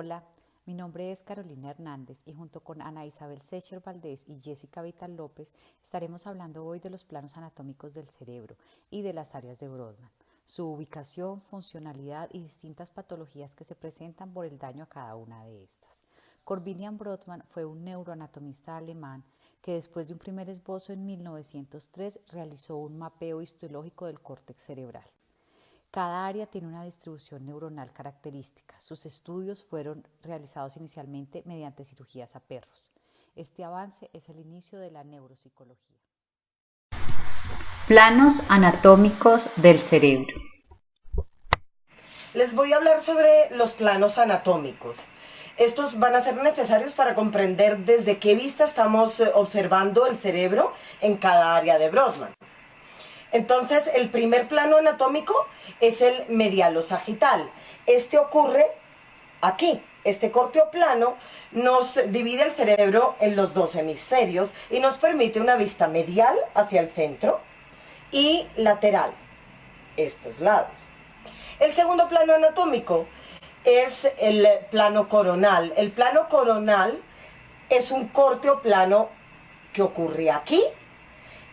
Hola, mi nombre es Carolina Hernández y junto con Ana Isabel Secher Valdés y Jessica Vital López estaremos hablando hoy de los planos anatómicos del cerebro y de las áreas de Brodmann, su ubicación, funcionalidad y distintas patologías que se presentan por el daño a cada una de estas. Corbinian Brodmann fue un neuroanatomista alemán que después de un primer esbozo en 1903 realizó un mapeo histológico del córtex cerebral. Cada área tiene una distribución neuronal característica. Sus estudios fueron realizados inicialmente mediante cirugías a perros. Este avance es el inicio de la neuropsicología. Planos anatómicos del cerebro. Les voy a hablar sobre los planos anatómicos. Estos van a ser necesarios para comprender desde qué vista estamos observando el cerebro en cada área de Brodmann. Entonces, el primer plano anatómico es el medialo-sagital. Este ocurre aquí. Este corteoplano nos divide el cerebro en los dos hemisferios y nos permite una vista medial hacia el centro y lateral, estos lados. El segundo plano anatómico es el plano coronal. El plano coronal es un corteoplano que ocurre aquí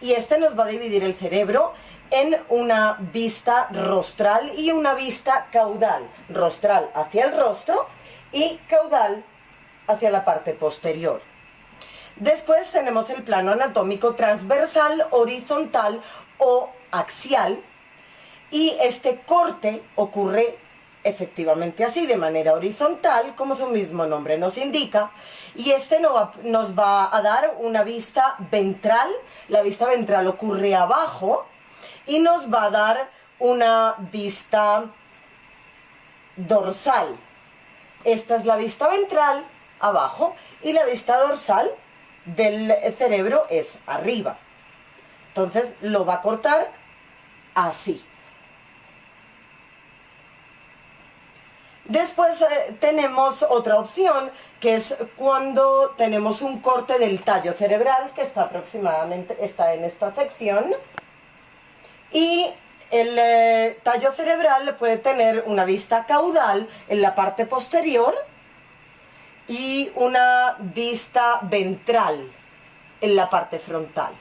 y este nos va a dividir el cerebro en una vista rostral y una vista caudal. Rostral hacia el rostro y caudal hacia la parte posterior. Después tenemos el plano anatómico transversal, horizontal o axial. Y este corte ocurre efectivamente así, de manera horizontal, como su mismo nombre nos indica, y este nos va a dar una vista ventral. La vista ventral ocurre abajo y nos va a dar una vista dorsal. Esta es la vista ventral abajo y la vista dorsal del cerebro es arriba. Entonces lo va a cortar así. Después tenemos otra opción, que es cuando tenemos un corte del tallo cerebral, que está en esta sección, y el tallo cerebral puede tener una vista caudal en la parte posterior y una vista ventral en la parte frontal.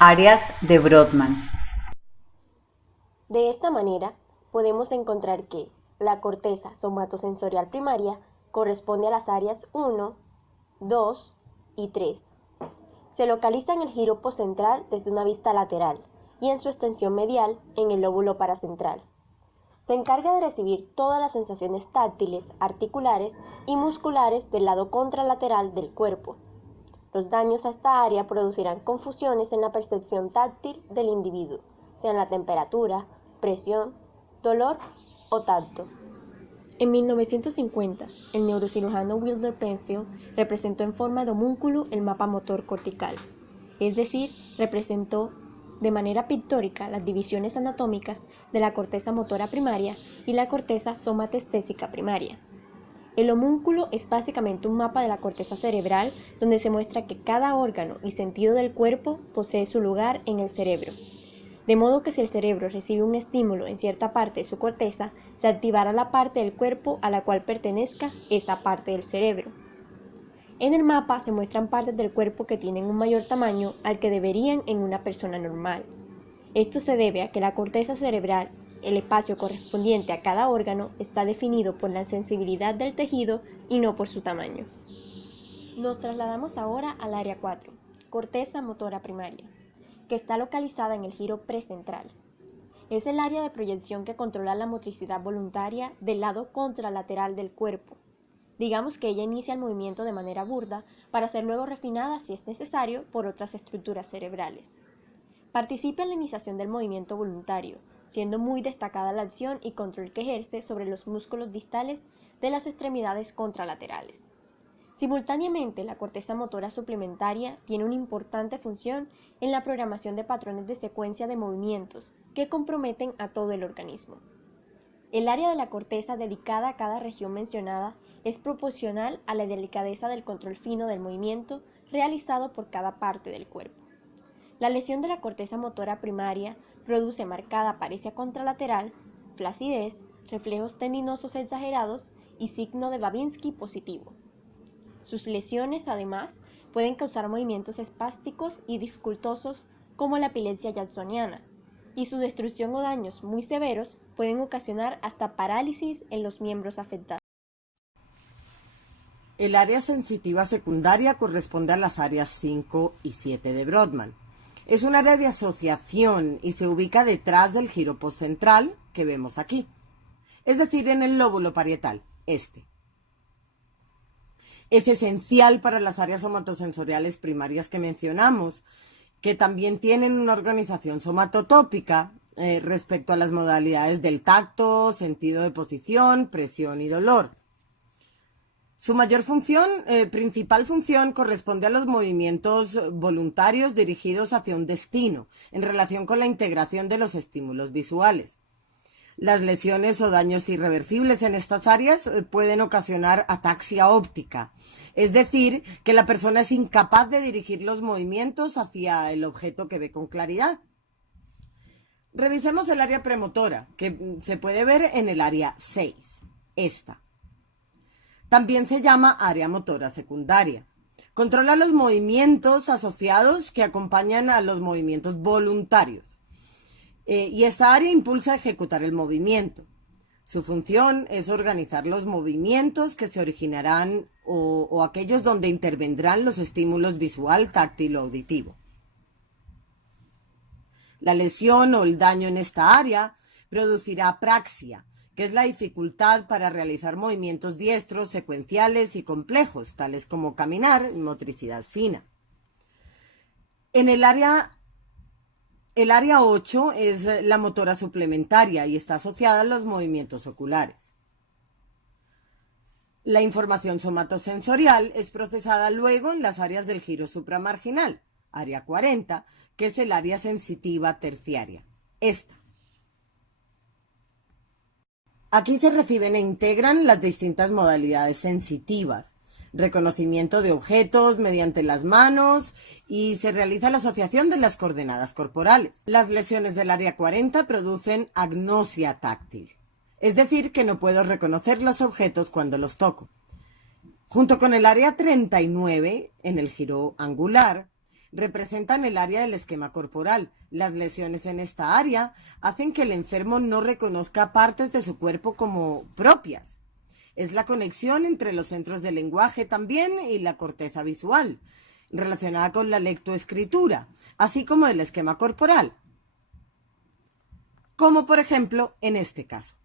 Áreas de Brodmann. De esta manera, podemos encontrar que la corteza somatosensorial primaria corresponde a las áreas 1, 2 y 3. Se localiza en el giro poscentral desde una vista lateral y en su extensión medial en el lóbulo paracentral. Se encarga de recibir todas las sensaciones táctiles, articulares y musculares del lado contralateral del cuerpo. Los daños a esta área producirán confusiones en la percepción táctil del individuo, sean la temperatura, presión, dolor o tacto. En 1950, el neurocirujano Wilder Penfield representó en forma de homúnculo el mapa motor cortical, es decir, representó de manera pictórica las divisiones anatómicas de la corteza motora primaria y la corteza somatestésica primaria. El homúnculo es básicamente un mapa de la corteza cerebral donde se muestra que cada órgano y sentido del cuerpo posee su lugar en el cerebro. De modo que si el cerebro recibe un estímulo en cierta parte de su corteza, se activará la parte del cuerpo a la cual pertenezca esa parte del cerebro. En el mapa se muestran partes del cuerpo que tienen un mayor tamaño al que deberían en una persona normal. Esto se debe a que la corteza cerebral, el espacio correspondiente a cada órgano, está definido por la sensibilidad del tejido y no por su tamaño. Nos trasladamos ahora al área 4, corteza motora primaria, que está localizada en el giro precentral. Es el área de proyección que controla la motricidad voluntaria del lado contralateral del cuerpo. Digamos que ella inicia el movimiento de manera burda para ser luego refinada si es necesario por otras estructuras cerebrales. Participa en la iniciación del movimiento voluntario, siendo muy destacada la acción y control que ejerce sobre los músculos distales de las extremidades contralaterales. Simultáneamente, la corteza motora suplementaria tiene una importante función en la programación de patrones de secuencia de movimientos que comprometen a todo el organismo. El área de la corteza dedicada a cada región mencionada es proporcional a la delicadeza del control fino del movimiento realizado por cada parte del cuerpo. La lesión de la corteza motora primaria produce marcada paresia contralateral, flacidez, reflejos tendinosos exagerados y signo de Babinski positivo. Sus lesiones, además, pueden causar movimientos espásticos y dificultosos como la epilepsia jacksoniana, y su destrucción o daños muy severos pueden ocasionar hasta parálisis en los miembros afectados. El área sensitiva secundaria corresponde a las áreas 5 y 7 de Brodmann. Es un área de asociación y se ubica detrás del giro postcentral que vemos aquí, es decir, en el lóbulo parietal, este. Es esencial para las áreas somatosensoriales primarias que mencionamos, que también tienen una organización somatotópica respecto a las modalidades del tacto, sentido de posición, presión y dolor. Su mayor función, principal función, corresponde a los movimientos voluntarios dirigidos hacia un destino, en relación con la integración de los estímulos visuales. Las lesiones o daños irreversibles en estas áreas pueden ocasionar ataxia óptica, es decir, que la persona es incapaz de dirigir los movimientos hacia el objeto que ve con claridad. Revisemos el área premotora, que se puede ver en el área 6, esta. También se llama área motora secundaria. Controla los movimientos asociados que acompañan a los movimientos voluntarios. Y esta área impulsa a ejecutar el movimiento. Su función es organizar los movimientos que se originarán o aquellos donde intervendrán los estímulos visual, táctil o auditivo. La lesión o el daño en esta área producirá apraxia, que es la dificultad para realizar movimientos diestros, secuenciales y complejos, tales como caminar y motricidad fina. En el área 8 es la motora suplementaria y está asociada a los movimientos oculares. La información somatosensorial es procesada luego en las áreas del giro supramarginal, área 40, que es el área sensitiva terciaria, esta. Aquí se reciben e integran las distintas modalidades sensitivas, reconocimiento de objetos mediante las manos y se realiza la asociación de las coordenadas corporales. Las lesiones del área 40 producen agnosia táctil, es decir, que no puedo reconocer los objetos cuando los toco. Junto con el área 39, en el giro angular, representan el área del esquema corporal. Las lesiones en esta área hacen que el enfermo no reconozca partes de su cuerpo como propias. Es la conexión entre los centros del lenguaje también y la corteza visual, relacionada con la lectoescritura, así como el esquema corporal, como por ejemplo en este caso.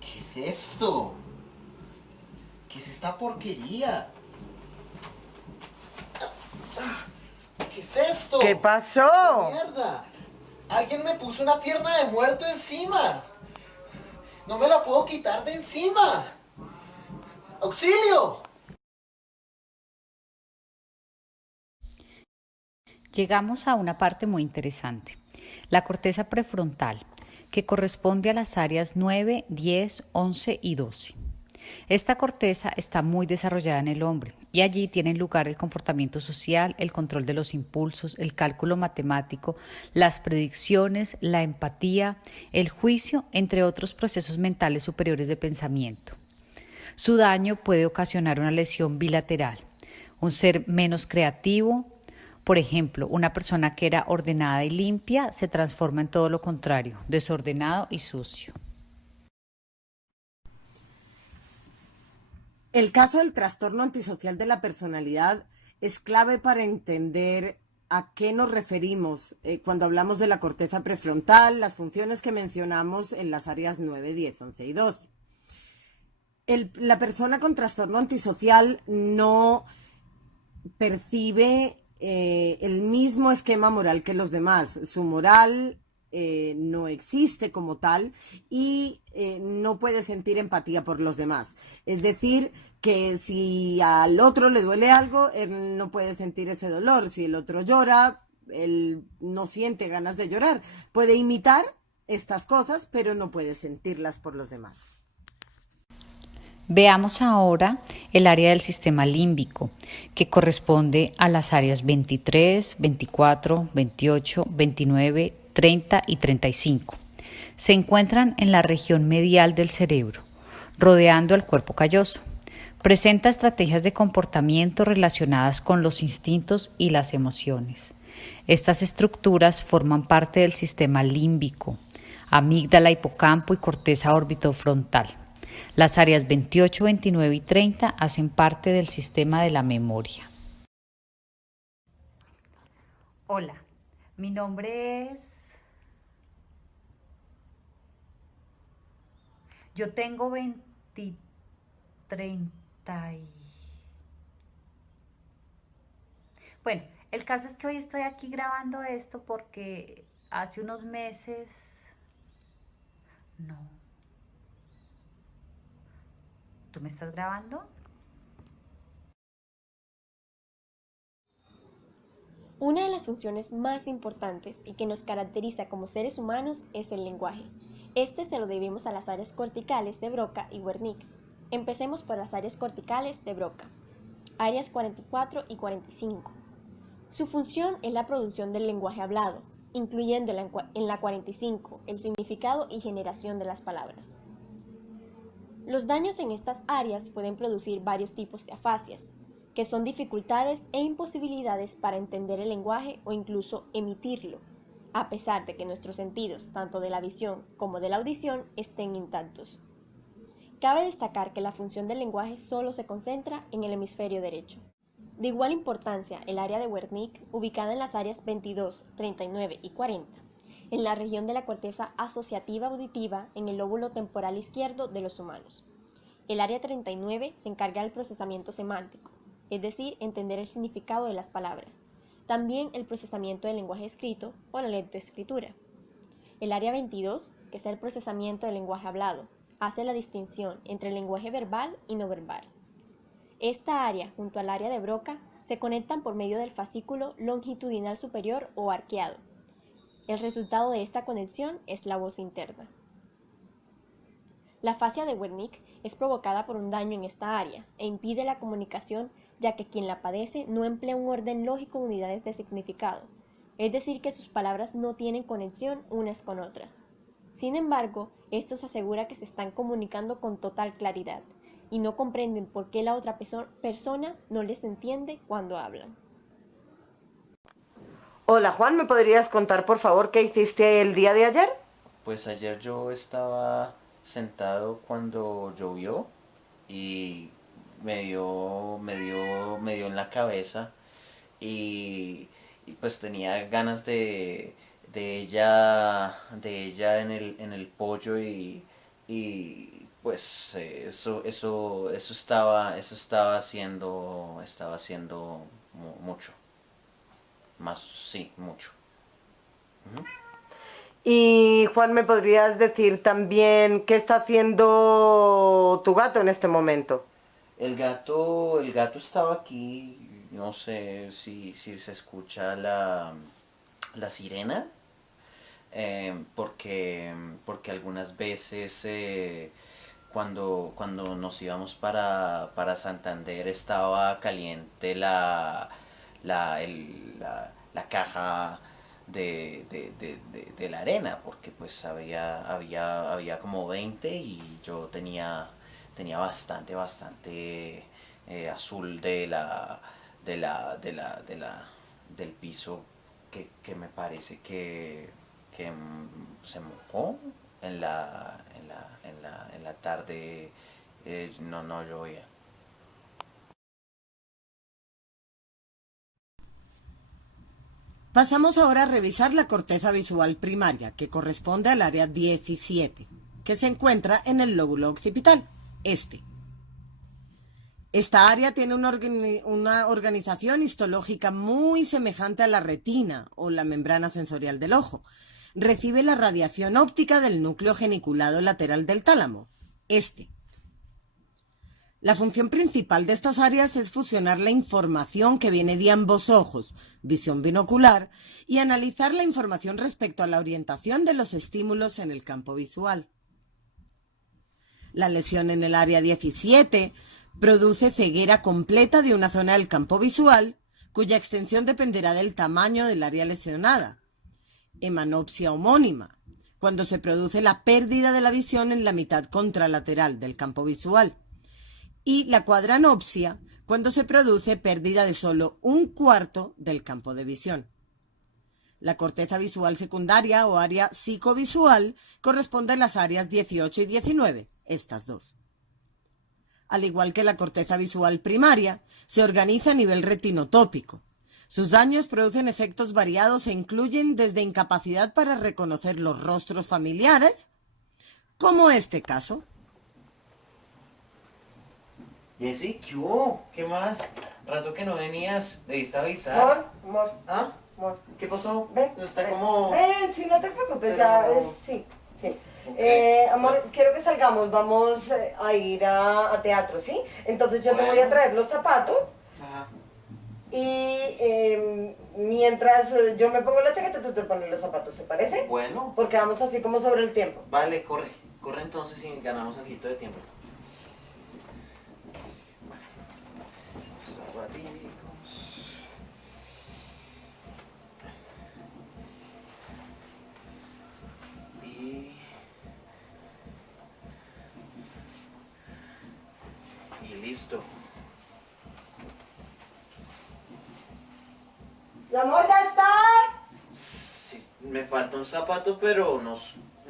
¿Qué es esto? ¿Qué es esta porquería? ¿Qué es esto? ¿Qué pasó? ¡Mierda! Alguien me puso una pierna de muerto encima. No me la puedo quitar de encima. ¡Auxilio! Llegamos a una parte muy interesante, la corteza prefrontal, que corresponde a las áreas 9, 10, 11 y 12. Esta corteza está muy desarrollada en el hombre y allí tienen lugar el comportamiento social, el control de los impulsos, el cálculo matemático, las predicciones, la empatía, el juicio, entre otros procesos mentales superiores de pensamiento. Su daño puede ocasionar una lesión bilateral, un ser menos creativo. Por ejemplo, una persona que era ordenada y limpia se transforma en todo lo contrario, desordenado y sucio. El caso del trastorno antisocial de la personalidad es clave para entender a qué nos referimos cuando hablamos de la corteza prefrontal, las funciones que mencionamos en las áreas 9, 10, 11 y 12. La persona con trastorno antisocial no percibe el mismo esquema moral que los demás. Su moral no existe como tal y no puede sentir empatía por los demás. Es decir, que si al otro le duele algo, él no puede sentir ese dolor. Si el otro llora, él no siente ganas de llorar. Puede imitar estas cosas, pero no puede sentirlas por los demás. Veamos ahora el área del sistema límbico, que corresponde a las áreas 23, 24, 28, 29, 30 y 35. Se encuentran en la región medial del cerebro, rodeando al cuerpo calloso. Presenta estrategias de comportamiento relacionadas con los instintos y las emociones. Estas estructuras forman parte del sistema límbico, amígdala, hipocampo y corteza orbitofrontal. Las áreas 28, 29 y 30 hacen parte del sistema de la memoria. Hola, mi nombre es... Yo tengo 30 y... Bueno, el caso es que hoy estoy aquí grabando esto porque hace unos meses... No. ¿Tú me estás grabando? Una de las funciones más importantes y que nos caracteriza como seres humanos es el lenguaje. Este se lo debemos a las áreas corticales de Broca y Wernicke. Empecemos por las áreas corticales de Broca, áreas 44 y 45. Su función es la producción del lenguaje hablado, incluyendo en la 45 el significado y generación de las palabras. Los daños en estas áreas pueden producir varios tipos de afasias, que son dificultades e imposibilidades para entender el lenguaje o incluso emitirlo, a pesar de que nuestros sentidos, tanto de la visión como de la audición, estén intactos. Cabe destacar que la función del lenguaje solo se concentra en el hemisferio derecho. De igual importancia, el área de Wernicke, ubicada en las áreas 22, 39 y 40, en la región de la corteza asociativa auditiva en el lóbulo temporal izquierdo de los humanos. El área 39 se encarga del procesamiento semántico, es decir, entender el significado de las palabras. También el procesamiento del lenguaje escrito o la lectoescritura. El área 22, que es el procesamiento del lenguaje hablado, hace la distinción entre el lenguaje verbal y no verbal. Esta área, junto al área de Broca, se conectan por medio del fascículo longitudinal superior o arqueado. El resultado de esta conexión es la voz interna. La afasia de Wernicke es provocada por un daño en esta área e impide la comunicación, ya que quien la padece no emplea un orden lógico de unidades de significado, es decir, que sus palabras no tienen conexión unas con otras. Sin embargo, estos asegura que se están comunicando con total claridad y no comprenden por qué la otra persona no les entiende cuando hablan. Hola Juan, ¿me podrías contar por favor qué hiciste el día de ayer? Pues ayer yo estaba sentado cuando llovió y me dio en la cabeza y pues tenía ganas de ella en el pollo y pues eso estaba haciendo mucho. Más, sí, mucho. Uh-huh. Y Juan, ¿me podrías decir también qué está haciendo tu gato en este momento? El gato estaba aquí, no sé si se escucha la sirena, porque algunas veces cuando nos íbamos para Santander estaba caliente la caja de la arena, porque pues había como 20 y yo tenía bastante azul del piso que me parece que se mojó en la tarde, no llovía. Pasamos ahora a revisar la corteza visual primaria, que corresponde al área 17, que se encuentra en el lóbulo occipital, este. Esta área tiene una organización histológica muy semejante a la retina o la membrana sensorial del ojo. Recibe la radiación óptica del núcleo geniculado lateral del tálamo, este. La función principal de estas áreas es fusionar la información que viene de ambos ojos, visión binocular, y analizar la información respecto a la orientación de los estímulos en el campo visual. La lesión en el área 17 produce ceguera completa de una zona del campo visual, cuya extensión dependerá del tamaño del área lesionada. Hemanopsia homónima, cuando se produce la pérdida de la visión en la mitad contralateral del campo visual. Y la cuadranopsia, cuando se produce pérdida de solo un cuarto del campo de visión. La corteza visual secundaria o área psicovisual corresponde a las áreas 18 y 19, estas dos. Al igual que la corteza visual primaria, se organiza a nivel retinotópico. Sus daños producen efectos variados e incluyen desde incapacidad para reconocer los rostros familiares, como este caso. Jessy, ¿qué hubo? ¿Qué más? Rato que no venías, debiste avisar. Amor, ¿Ah? amor. ¿Qué pasó? Ven, Está ven, como... ven, sí, no te preocupes, Pero ya, no. sí. Ok. Amor, quiero que salgamos, vamos a ir a teatro, ¿sí? Entonces yo te voy a Bueno. traer los zapatos Ajá. y mientras yo me pongo la chaqueta, tú te pones los zapatos, ¿se parece? Bueno, Porque vamos así como sobre el tiempo. vale, corre. Corre entonces y ganamos algo de tiempo. Bueno, zapaticos. Y listo. Mi amor, ¿ya estás? Sí, me falta un zapato, pero no,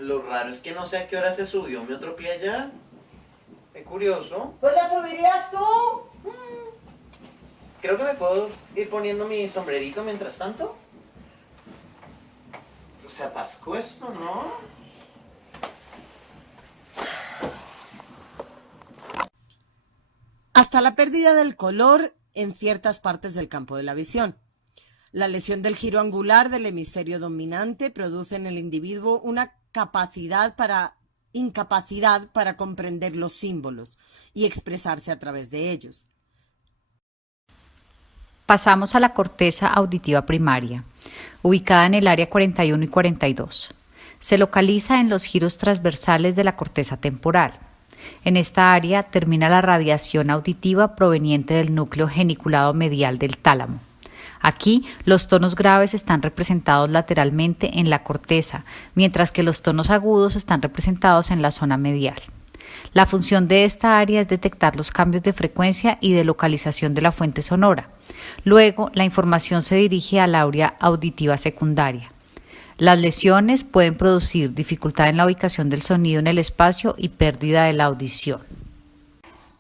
lo raro es que no sé a qué hora se subió mi otro pie allá. Qué curioso. Pues lo subirías tú. Creo que me puedo ir poniendo mi sombrerito mientras tanto. Se atascó esto, ¿no? Hasta la pérdida del color en ciertas partes del campo de la visión. La lesión del giro angular del hemisferio dominante produce en el individuo una incapacidad para comprender los símbolos y expresarse a través de ellos. Pasamos a la corteza auditiva primaria, ubicada en el área 41 y 42. Se localiza en los giros transversales de la corteza temporal. En esta área termina la radiación auditiva proveniente del núcleo geniculado medial del tálamo. Aquí, los tonos graves están representados lateralmente en la corteza, mientras que los tonos agudos están representados en la zona medial. La función de esta área es detectar los cambios de frecuencia y de localización de la fuente sonora. Luego, la información se dirige al área auditiva secundaria. Las lesiones pueden producir dificultad en la ubicación del sonido en el espacio y pérdida de la audición.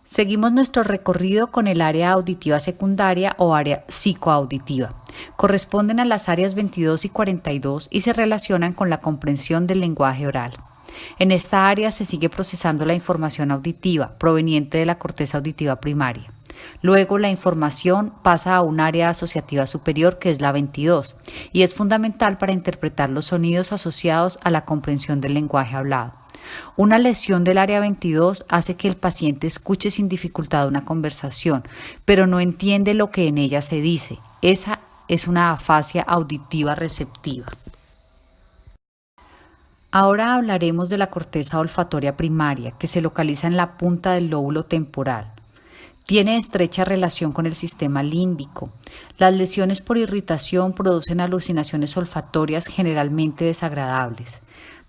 Seguimos nuestro recorrido con el área auditiva secundaria o área psicoauditiva. Corresponden a las áreas 22 y 42 y se relacionan con la comprensión del lenguaje oral. En esta área se sigue procesando la información auditiva proveniente de la corteza auditiva primaria. Luego la información pasa a un área asociativa superior que es la 22 y es fundamental para interpretar los sonidos asociados a la comprensión del lenguaje hablado. Una lesión del área 22 hace que el paciente escuche sin dificultad una conversación, pero no entiende lo que en ella se dice. Esa es una afasia auditiva receptiva. Ahora hablaremos de la corteza olfatoria primaria, que se localiza en la punta del lóbulo temporal. Tiene estrecha relación con el sistema límbico. Las lesiones por irritación producen alucinaciones olfatorias generalmente desagradables.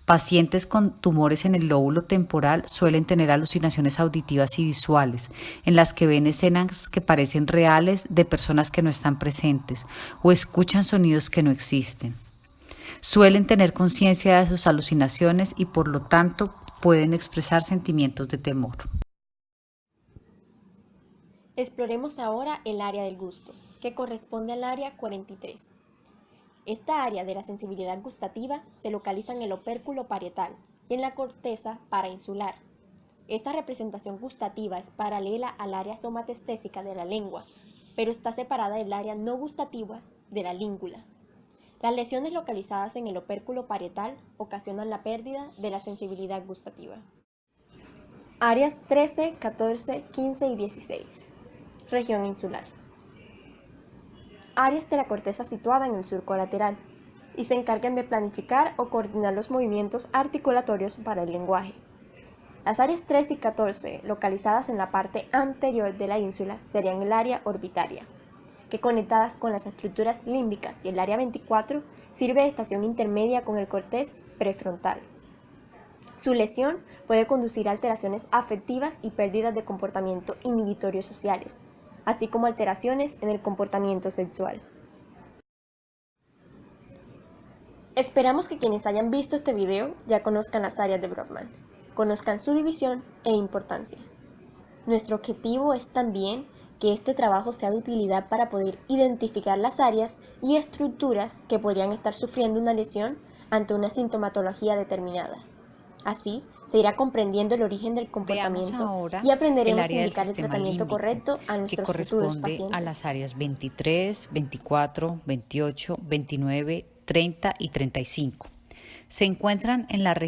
Pacientes con tumores en el lóbulo temporal suelen tener alucinaciones auditivas y visuales, en las que ven escenas que parecen reales de personas que no están presentes o escuchan sonidos que no existen. Suelen tener conciencia de sus alucinaciones y por lo tanto pueden expresar sentimientos de temor. Exploremos ahora el área del gusto, que corresponde al área 43. Esta área de la sensibilidad gustativa se localiza en el opérculo parietal y en la corteza parainsular. Esta representación gustativa es paralela al área somatestésica de la lengua, pero está separada del área no gustativa de la língula. Las lesiones localizadas en el opérculo parietal ocasionan la pérdida de la sensibilidad gustativa. Áreas 13, 14, 15 y 16. Región insular. Áreas de la corteza situada en el surco lateral y se encargan de planificar o coordinar los movimientos articulatorios para el lenguaje. Las áreas 13 y 14, localizadas en la parte anterior de la ínsula, serían el área orbitaria, que conectadas con las estructuras límbicas, y el área 24 sirve de estación intermedia con el corteza prefrontal. Su lesión puede conducir a alteraciones afectivas y pérdidas de comportamiento inhibitorios sociales, así como alteraciones en el comportamiento sexual. Esperamos que quienes hayan visto este video ya conozcan las áreas de Brodmann, conozcan su división e importancia. Nuestro objetivo es también que este trabajo sea de utilidad para poder identificar las áreas y estructuras que podrían estar sufriendo una lesión ante una sintomatología determinada. Así, se irá comprendiendo el origen del comportamiento y aprenderemos a indicar el tratamiento correcto a nuestros futuros pacientes. Que corresponde a las áreas 23, 24, 28, 29, 30 y 35. Se encuentran en la región